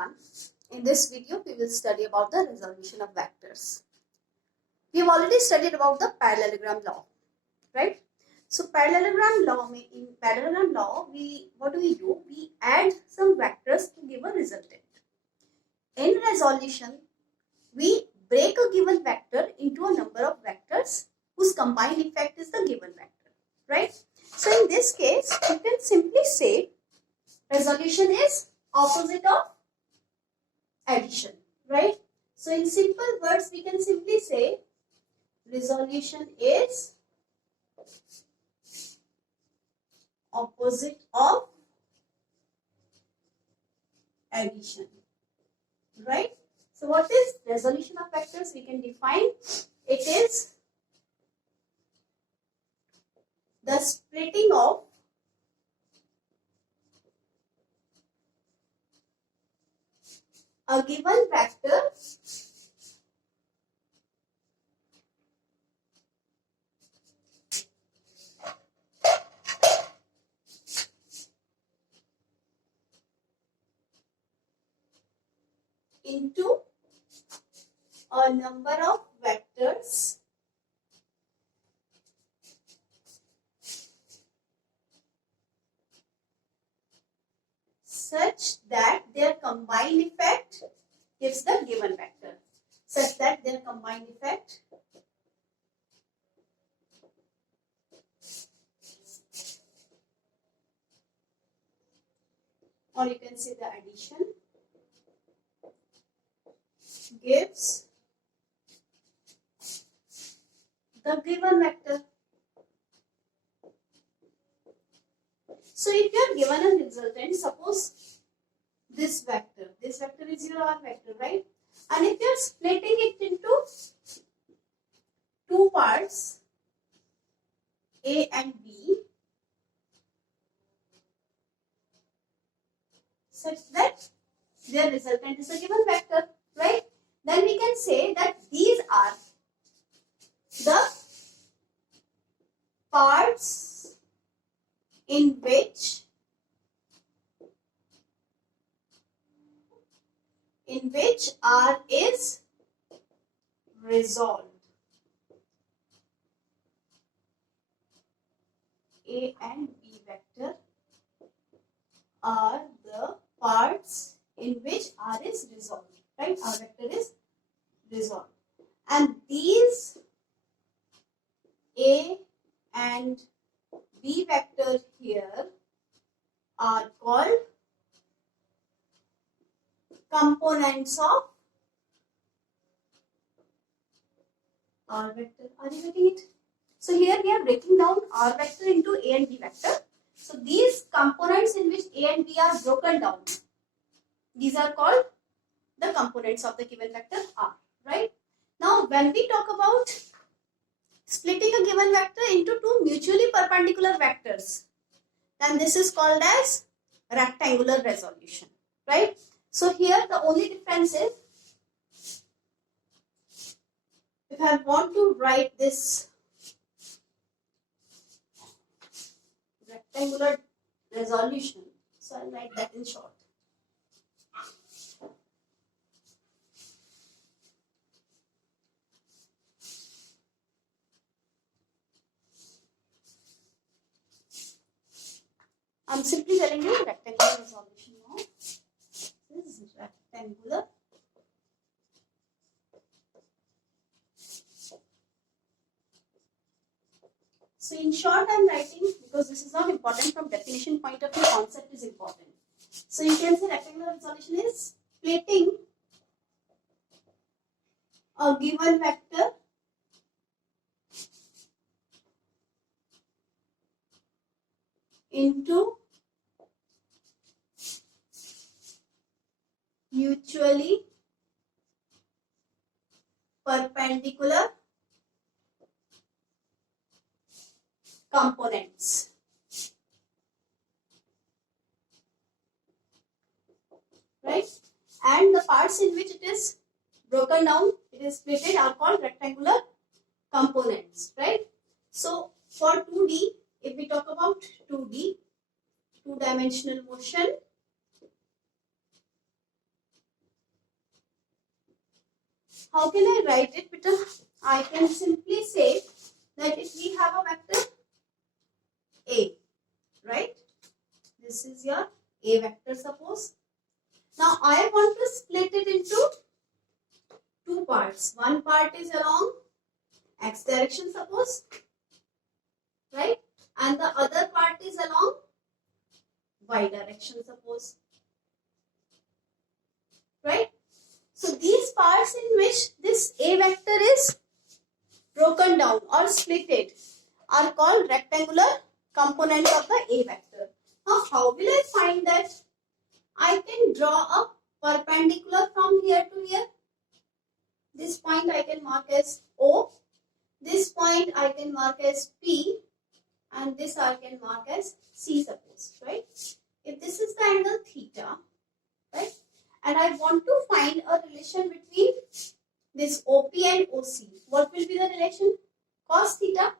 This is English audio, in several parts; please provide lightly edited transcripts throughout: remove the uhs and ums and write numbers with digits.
everyone. In this video, we will study about the resolution of vectors. We have already studied about the parallelogram law, right? So parallelogram law, in parallelogram law, what do? We add some vectors to give a resultant. In resolution, we break a given vector into a number of vectors whose combined effect is the given vector, right? So in this case, you can simply say resolution is opposite of addition, right? So in simple words, we can simply say resolution is opposite of addition, right? So what is resolution of vectors? We can define it is the splitting of a given vector into a number of vectors such that their combined effect gives the given vector. Such that their combined effect or you can say the addition gives the given vector. So if you are given a resultant, suppose this vector is your R vector, right? And if you are splitting it into two parts, A and B, such that their resultant is a given vector, right? Then we can say that these are the parts in which R is resolved. A and B vector are the parts in which R is resolved, right? R vector is resolved. And these A and B vector here are called components of R vector. Are you getting it? So here we are breaking down R vector into A and B vector. So these components in which A and B are broken down, these are called the components of the given vector R, right? Now when we talk about splitting a given vector into two mutually perpendicular vectors, then this is called as rectangular resolution, right? So here the only difference is, if I want to write this rectangular resolution, so I'll write that in short. I'm simply telling you rectangular resolution now. This is rectangular So in short, I'm writing, because this is not important from definition point of view, concept is important. So you can say rectangular resolution is splitting a given vector into mutually perpendicular components. Right? And the parts in which it is broken down, it is splitted, are called rectangular components. Right? So for 2D, if we talk about 2D, two-dimensional motion, How can I write it? Because I can simply say that if we have a vector A, right? This is your A vector, suppose. Now I want to split it into two parts. One part is along x direction, suppose, right? And the other part is along y direction, suppose, right? So these parts in which this A vector is broken down or splitted are called rectangular components of the A vector. Now how will I find that? I can draw a perpendicular from here to here. This point I can mark as O. This point I can mark as P. And this I can mark as C, suppose, right? If this is the angle theta, right? And I want to find a relation between this OP and OC. What will be the relation? Cos theta.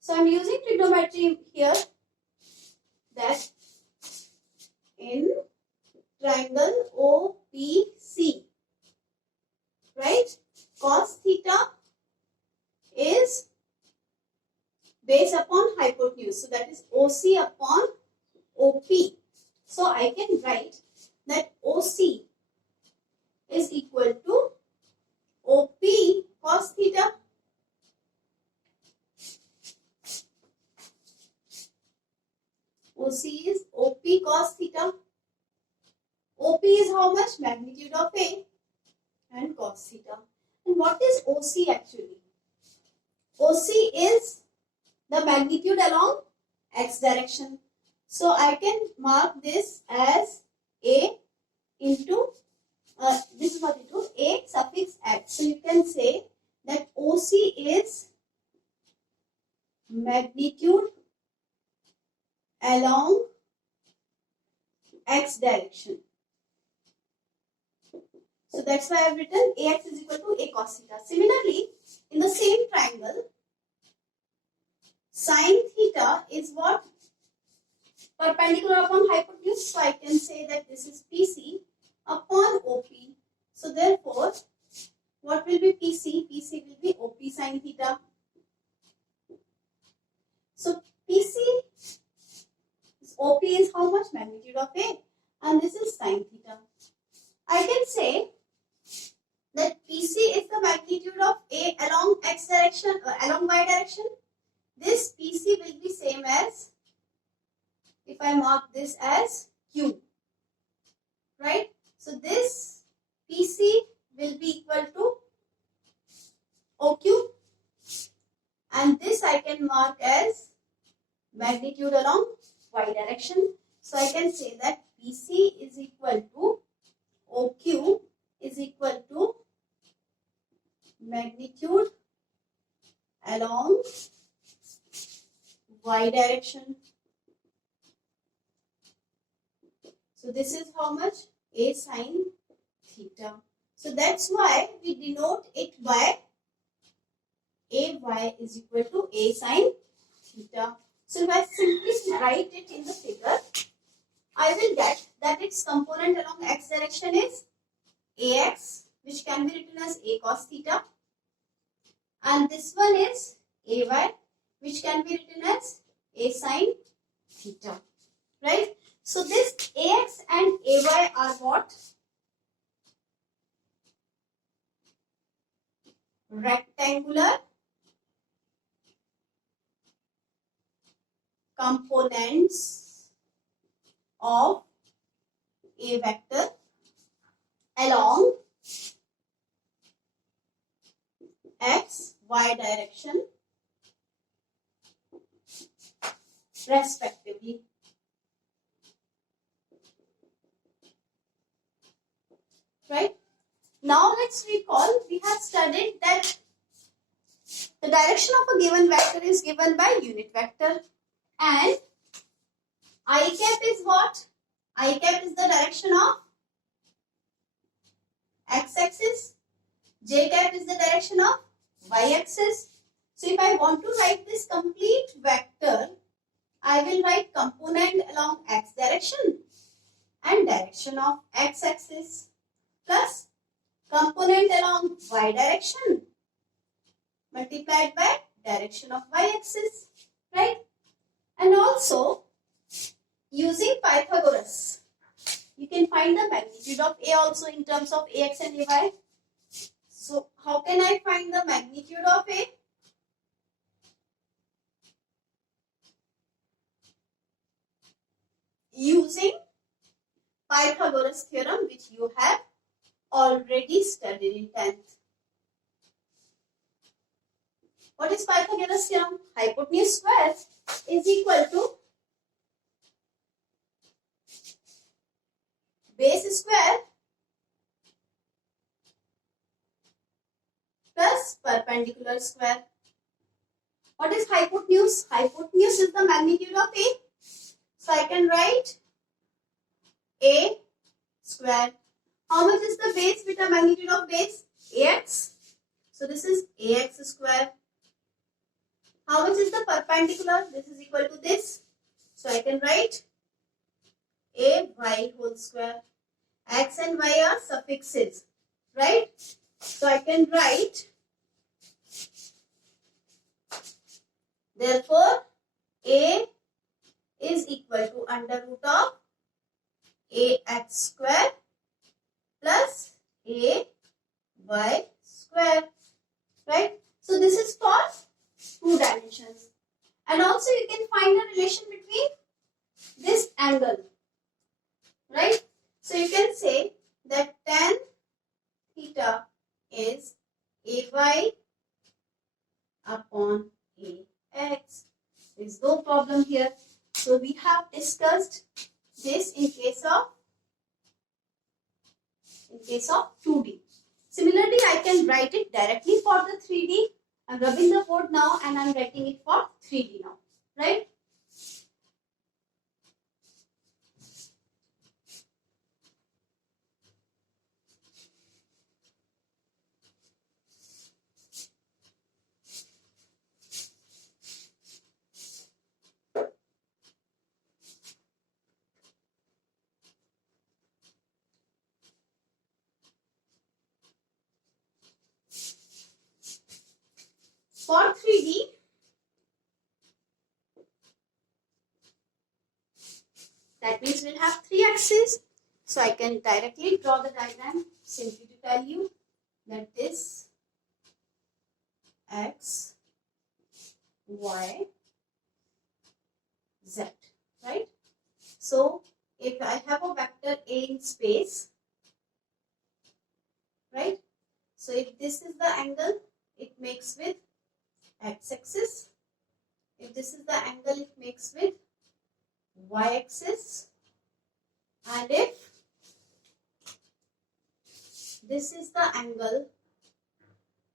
So I am using trigonometry here, that in triangle OPC, right? Cos theta is based upon hypotenuse. So that is OC upon OP. So I can write that OC is equal to OP cos theta. OC is OP cos theta. OP is how much? Magnitude of A, and cos theta. And what is OC actually? OC is the magnitude along x direction. So I can mark this as A into, this is what it is, A suffix x. So you can say that OC is magnitude along x direction. So that's why I have written AX is equal to A cos theta. Similarly, in the same triangle, sin theta is what? Perpendicular upon hypotenuse. So I can say that this is PC upon OP. So therefore, what will be PC? PC will be OP sin theta. So PC, OP is how much? Magnitude of A. And this is sin theta. I can say that PC is the magnitude of A along x direction, along y direction. This PC will be same as, if I mark this as Q, right? So this PC will be equal to OQ, and this I can mark as magnitude along y direction. So I can say that PC is equal to OQ is equal to magnitude along y direction. So this is how much? A sin theta. So that's why we denote it by AY is equal to A sin theta. So if I simply write it in the figure, I will get that its component along x direction is AX, which can be written as A cos theta, and this one is AY, which can be written as A sin theta, right? So this AX and AY are what? Rectangular components of A vector along x, y direction respectively. Right? Now let's recall, we have studied that the direction of a given vector is given by unit vector, and I cap is what? I cap is the direction of x-axis, j cap is the direction of y-axis. So if I want to write this complete vector, I will write component along x direction and direction of x-axis plus component along y direction multiplied by direction of y-axis, right? And also, using Pythagoras, you can find the magnitude of A also in terms of AX and AY. So, how can I find the magnitude of A? Using Pythagoras theorem, which you have already studied in 10th. What is Pythagoras theorem? Hypotenuse square is equal to base square plus perpendicular square. What is hypotenuse? Hypotenuse is the magnitude of A. So I can write A square. How much is the base with the magnitude of base? AX. So this is AX square. How much is the perpendicular? This is equal to this. So I can write AY whole square. X and Y are suffixes, right? So I can write, therefore, A is equal to under root of AX square plus AY square, right? So this is for 2 dimensions. And also you can find a relation between this angle, right? So you can say that tan theta is AY upon AX. There is no problem here. So we have discussed this in case of 2D. Similarly, I can write it directly for the 3D. I'm rubbing the board now and I'm writing it for 3D now, right? For 3D, that means we'll have 3 axes. So I can directly draw the diagram simply to tell you that this X, Y, Z, right? So if I have a vector A in space, right? So if this is the angle, it makes with x-axis. If this is the angle, it makes with y-axis. And if this is the angle,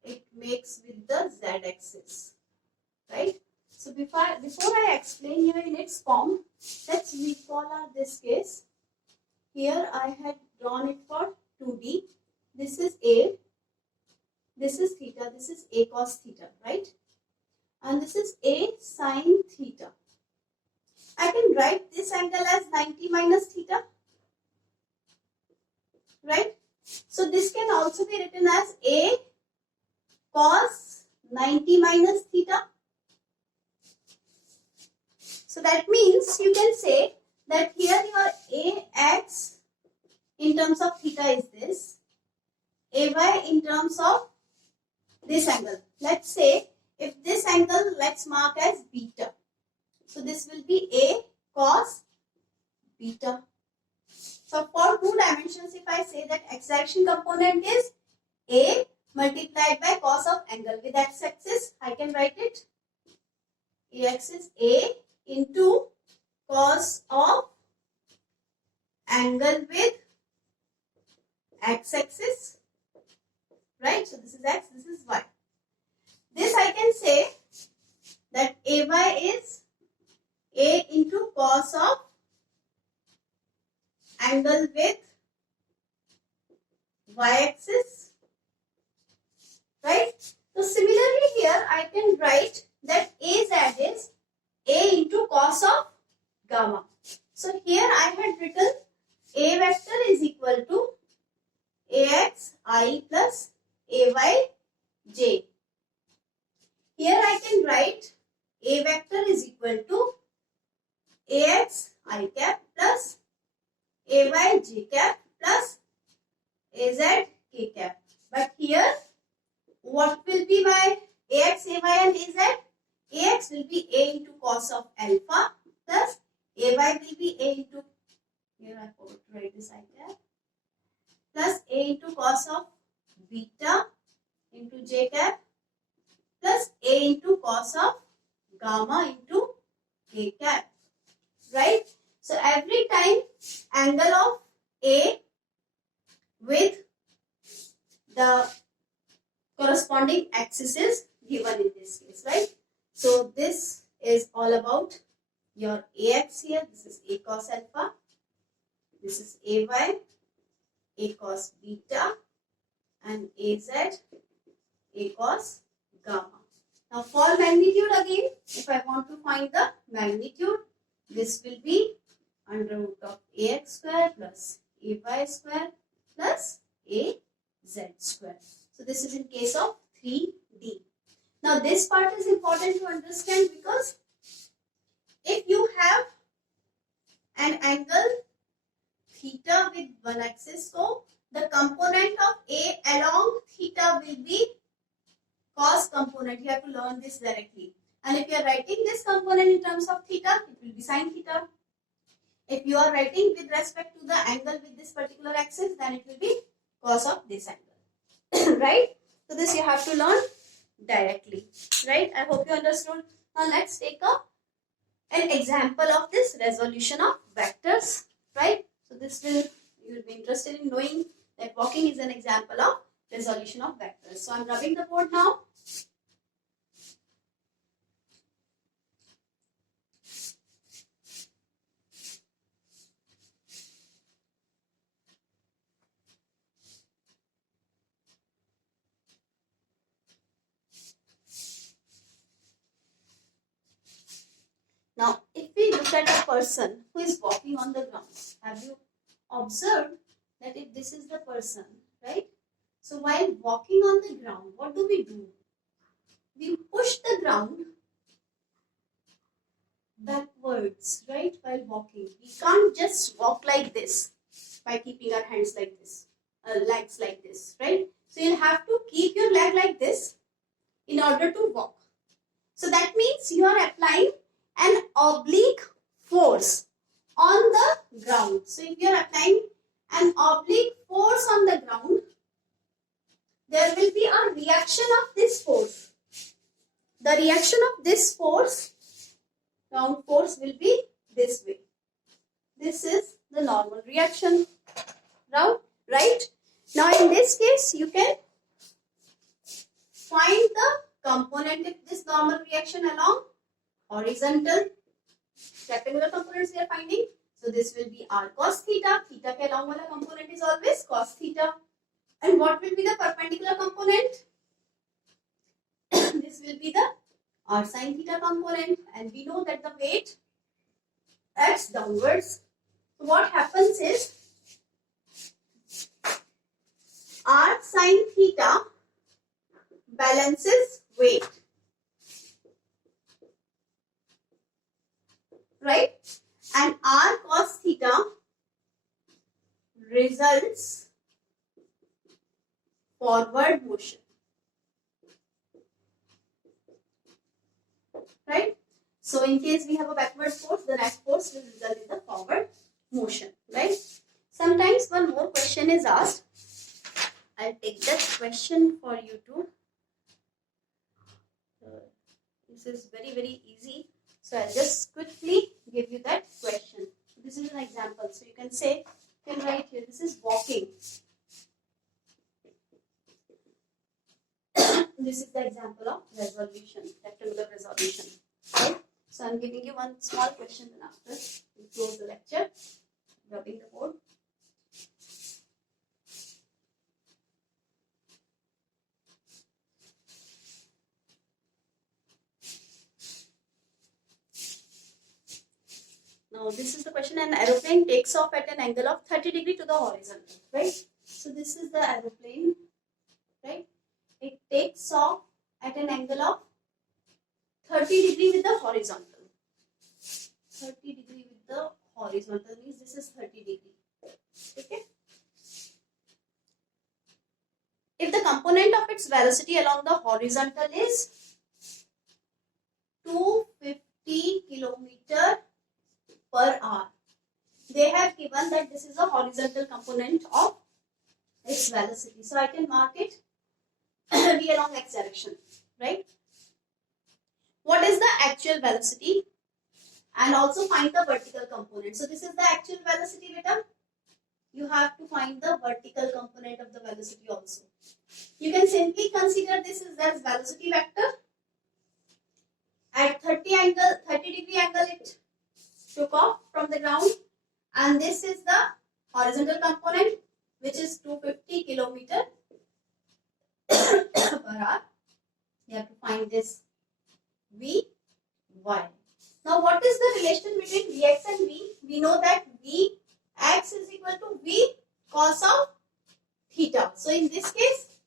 it makes with the z-axis, right? So before I explain here in its form, let's recall this case. Here I had drawn it for 2D. This is A, this is theta, this is A cos theta, right? And this is A sin theta. I can write this angle as 90 minus theta, right? So this can also be written as A cos 90 minus theta. So that means you can say that here your AX in terms of theta is this, AY in terms of this angle. Let's say if this angle, let's mark as beta. So this will be A cos beta. So for 2 dimensions, if I say that x direction component is A multiplied by cos of angle with x-axis, I can write it. AX is A into cos of angle with x-axis, right? So this is x, this is y. This I can say that AY is A into cos of angle with y-axis, right? So similarly here I can write that AZ is A into cos of gamma. So here I had written A vector is equal to axi plus ayj. Here I can write a vector is equal to ax I cap plus ay j cap plus az k cap. But here what will be my ax, ay and az? Ax will be a into cos of alpha plus ay will be a into, here I forgot to write this I cap, plus a into cos of beta into j cap plus a into cos of gamma into k cap. Right? So every time angle of A with the corresponding axis is given in this case, right? So this is all about your AX here. This is A cos alpha. This is AY, A cos beta, and AZ, A cos gamma. Now for magnitude again, if I want to find the magnitude, this will be under root of ax square plus ay square plus az square. So this is in case of 3D. Now this part is important to understand because if you have an angle theta with one axis, so the component of A along theta will be cos component. You have to learn this directly. And if you are writing this component in terms of theta, it will be sin theta. If you are writing with respect to the angle with this particular axis, then it will be cos of this angle. Right? So this you have to learn directly. Right? I hope you understood. Now let's take an example of this resolution of vectors. Right? So this will, you will be interested in knowing that walking is an example of resolution of vectors. So I am rubbing the board now. Now, if we look at a person who is walking on the ground, have you observed that if this is the person, right? So, while walking on the ground, what do? We push the ground backwards, right? While walking. We can't just walk like this by keeping our hands like this, legs like this, right? So, you'll have to keep your leg like this in order to walk. So, that means you are applying an oblique force on the ground. So if you are applying an oblique force on the ground, there will be a reaction of this force. The reaction of this force, ground force, will be this way. This is the normal reaction. Now, right? Now in this case, you can find the component of this normal reaction along horizontal rectangular components we are finding. So this will be r cos theta. Theta ke along wala component is always cos theta. And what will be the perpendicular component? This will be the r sin theta component. And we know that the weight acts downwards. So what happens is r sin theta balances weight. Right? And r cos theta results forward motion. Right? So in case we have a backward force, the net force will result in the forward motion. Right? Sometimes one more question is asked. I'll take that question for you too. This is very, very easy. So I'll just quickly give you that question. This is an example. So you can say, you can write here, this is walking. This is the example of resolution, rectangular resolution. Right? So I'm giving you one small question and after we close the lecture, rubbing the board. Now this is the question. An aeroplane takes off at an angle of 30 degrees to the horizon, right? So this is the aeroplane, right? It takes off at an angle of 30 degree with the horizontal. 30 degree with the horizontal means this is 30 degree. Okay. If the component of its velocity along the horizontal is 250 kilometer per hour, they have given that this is a horizontal component of its velocity. So I can mark it v along x direction, right? What is the actual velocity? And also find the vertical component. So this is the actual velocity, beta. You have to find the vertical component of the velocity also. You can simply consider this as velocity vector. At 30 degree angle it took off from the ground, and this is the horizontal component, which is 250 kilometer per hour. You have to find this v, y. Now, what is the relation between Vx and V? We know that Vx is equal to V cos of theta. So, in this case,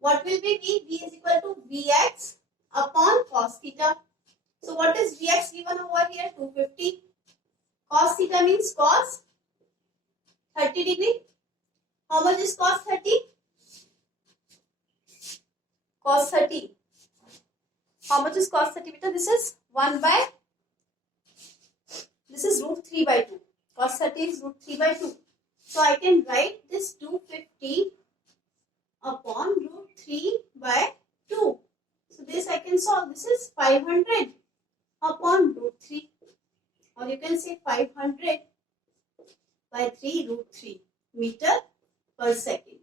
what will be V? V is equal to Vx upon cos theta. So, what is Vx given over here? 250. Cos theta means cos 30 degree. How much is cos 30? Cos 30. How much is cos 30 beta? This is 1 by, this is root 3 by 2. Cos 30 is root 3 by 2. So I can write this 250 upon root 3 by 2. So this I can solve. This is 500 upon root 3. Or you can say 500 by 3 root 3 meter per second.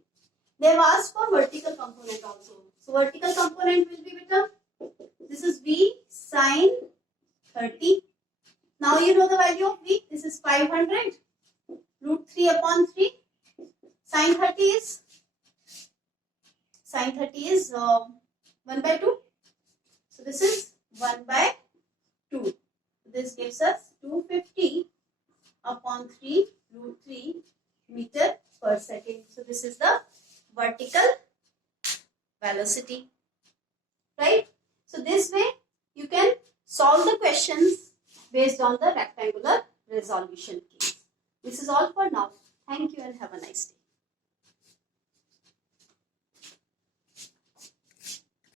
They have asked for vertical component also. So vertical component will be beta. This is V sin 30. Now you know the value of V. This is 500 root 3 upon 3. Sin 30 is 1 by 2. So this is 1 by 2. This gives us 250 upon 3 root 3 meter per second. So this is the vertical velocity. Right? So this way you can solve the questions based on the rectangular resolution case. This is all for now. Thank you and have a nice day.